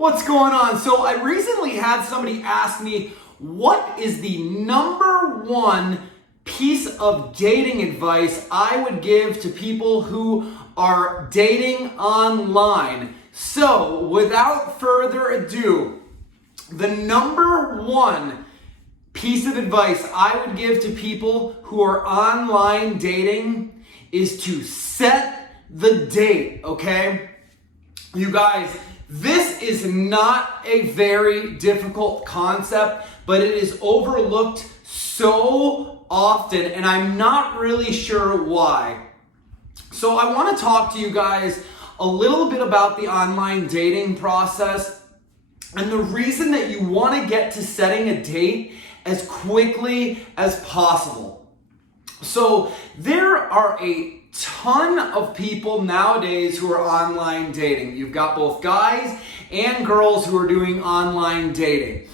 What's going on? So I recently had somebody ask me, what is the number one piece of dating advice I would give to people who are dating online? So without further ado, the number one piece of advice I would give to people who are online dating is to set the date, okay? You guys, this is not a very difficult concept, but it is overlooked so often, and I'm not really sure why. So I want to talk to you guys a little bit about the online dating process and the reason that you want to get to setting a date as quickly as possible. So there are a ton of people nowadays who are online dating. You've got both guys and girls who are doing online dating.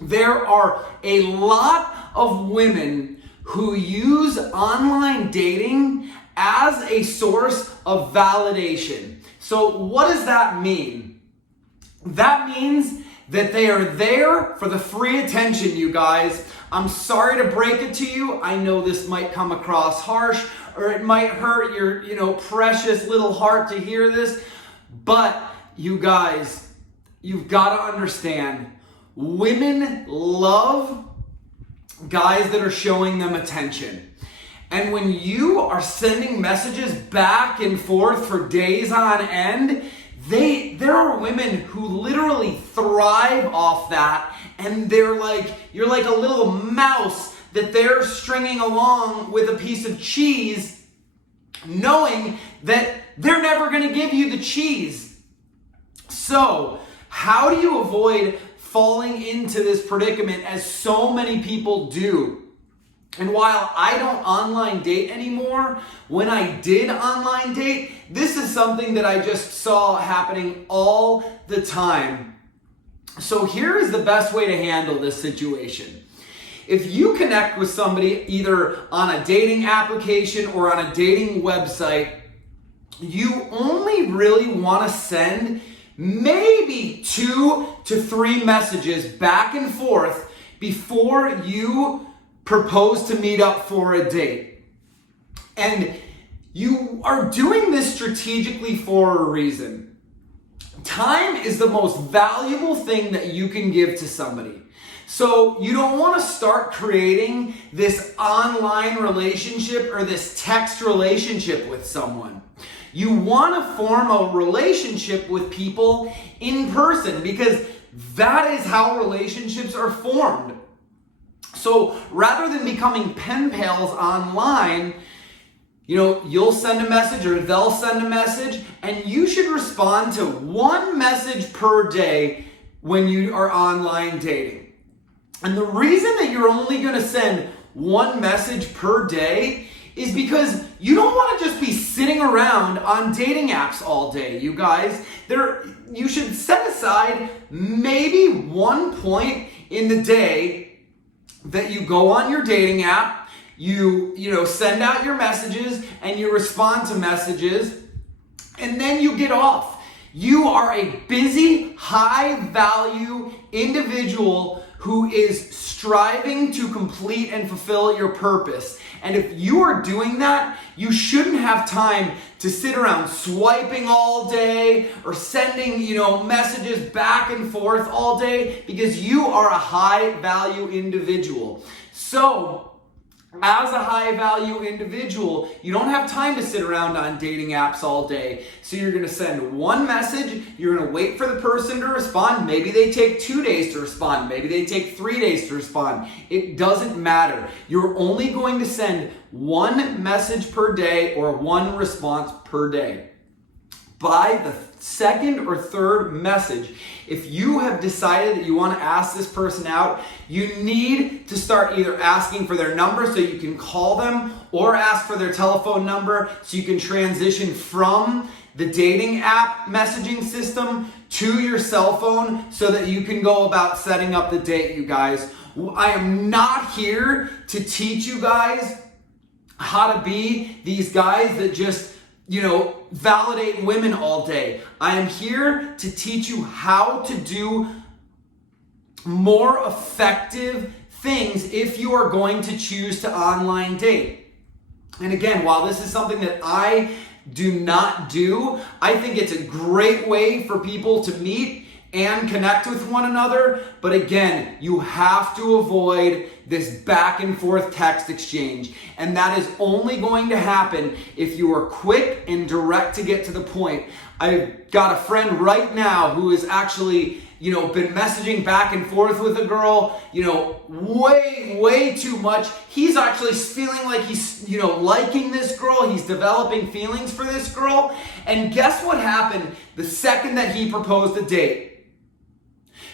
There are a lot of women who use online dating as a source of validation. So what does that mean? That means that they are there for the free attention, you guys. I'm sorry to break it to you. I know this might come across harsh, or it might hurt your, precious little heart to hear this, but you guys, you've got to understand, women love guys that are showing them attention. And when you are sending messages back and forth for days on end, there are women who literally thrive off that, and they're like, you're like a little mouse that they're stringing along with a piece of cheese, knowing that they're never going to give you the cheese. So, how do you avoid falling into this predicament as so many people do? And while I don't online date anymore, when I did online date, this is something that I just saw happening all the time. So here is the best way to handle this situation. If you connect with somebody either on a dating application or on a dating website, you only really want to send maybe 2 to 3 messages back and forth before you propose to meet up for a date. And you are doing this strategically for a reason. Time is the most valuable thing that you can give to somebody. So you don't want to start creating this online relationship or this text relationship with someone. You want to form a relationship with people in person, because that is how relationships are formed. So rather than becoming pen pals online, you'll send a message or they'll send a message, and you should respond to 1 message per day when you are online dating. And the reason that you're only going to send 1 message per day is because you don't want to just be sitting around on dating apps all day, you guys. You should set aside maybe 1 point in the day that you go on your dating app, you send out your messages and you respond to messages, and then you get off. You are a busy, high-value individual who is striving to complete and fulfill your purpose. And if you are doing that, you shouldn't have time to sit around swiping all day or sending, messages back and forth all day, because you are a high-value individual. So, as a high-value individual, you don't have time to sit around on dating apps all day. So you're going to send 1 message, you're going to wait for the person to respond. Maybe they take 2 days to respond. Maybe they take 3 days to respond. It doesn't matter. You're only going to send 1 message per day or 1 response per day. By the 2nd or 3rd message, if you have decided that you want to ask this person out, you need to start either asking for their number so you can call them, or ask for their telephone number so you can transition from the dating app messaging system to your cell phone so that you can go about setting up the date, you guys. I am not here to teach you guys how to be these guys that just, validate women all day. I am here to teach you how to do more effective things if you are going to choose to online date. And again, while this is something that I do not do, I think it's a great way for people to meet and connect with one another. But again, you have to avoid this back and forth text exchange. And that is only going to happen if you are quick and direct to get to the point. I've got a friend right now who is actually, been messaging back and forth with a girl, way too much. He's actually feeling like he's, liking this girl. He's developing feelings for this girl. And guess what happened the second that he proposed a date?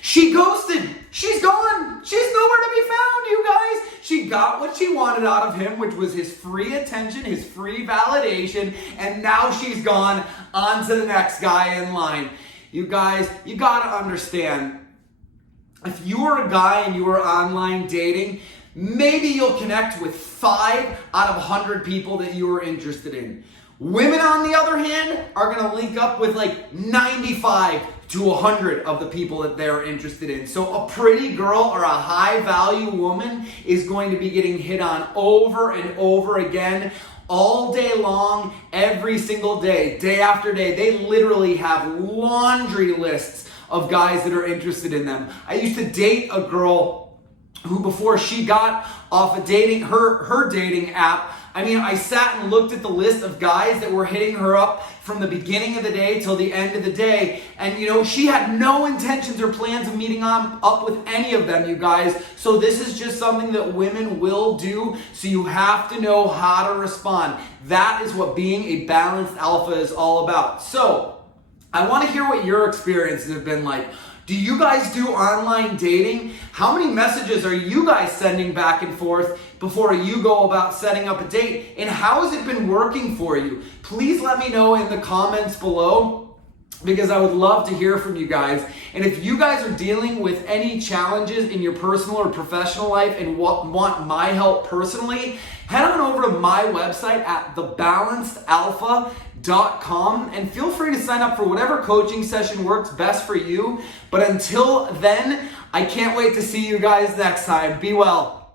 She ghosted. She's gone. She's nowhere to be found, you guys. She got what she wanted out of him, which was his free attention, his free validation, and now she's gone on to the next guy in line. You guys, you gotta understand, if you are a guy and you are online dating, maybe you'll connect with 5 out of 100 people that you are interested in. Women, on the other hand, are gonna link up with like 95 to 100 of the people that they're interested in. So a pretty girl or a high value woman is going to be getting hit on over and over again, all day long, every single day, day after day. They literally have laundry lists of guys that are interested in them. I used to date a girl who, before she got off of dating her dating app, I sat and looked at the list of guys that were hitting her up from the beginning of the day till the end of the day. And she had no intentions or plans of meeting up with any of them, you guys. So this is just something that women will do. So you have to know how to respond. That is what being a balanced alpha is all about. So I want to hear what your experiences have been like. Do you guys do online dating? How many messages are you guys sending back and forth before you go about setting up a date? And how has it been working for you? Please let me know in the comments below, because I would love to hear from you guys. And if you guys are dealing with any challenges in your personal or professional life and want my help personally, head on over to my website at thebalancedalpha.com and feel free to sign up for whatever coaching session works best for you. But until then, I can't wait to see you guys next time. Be well.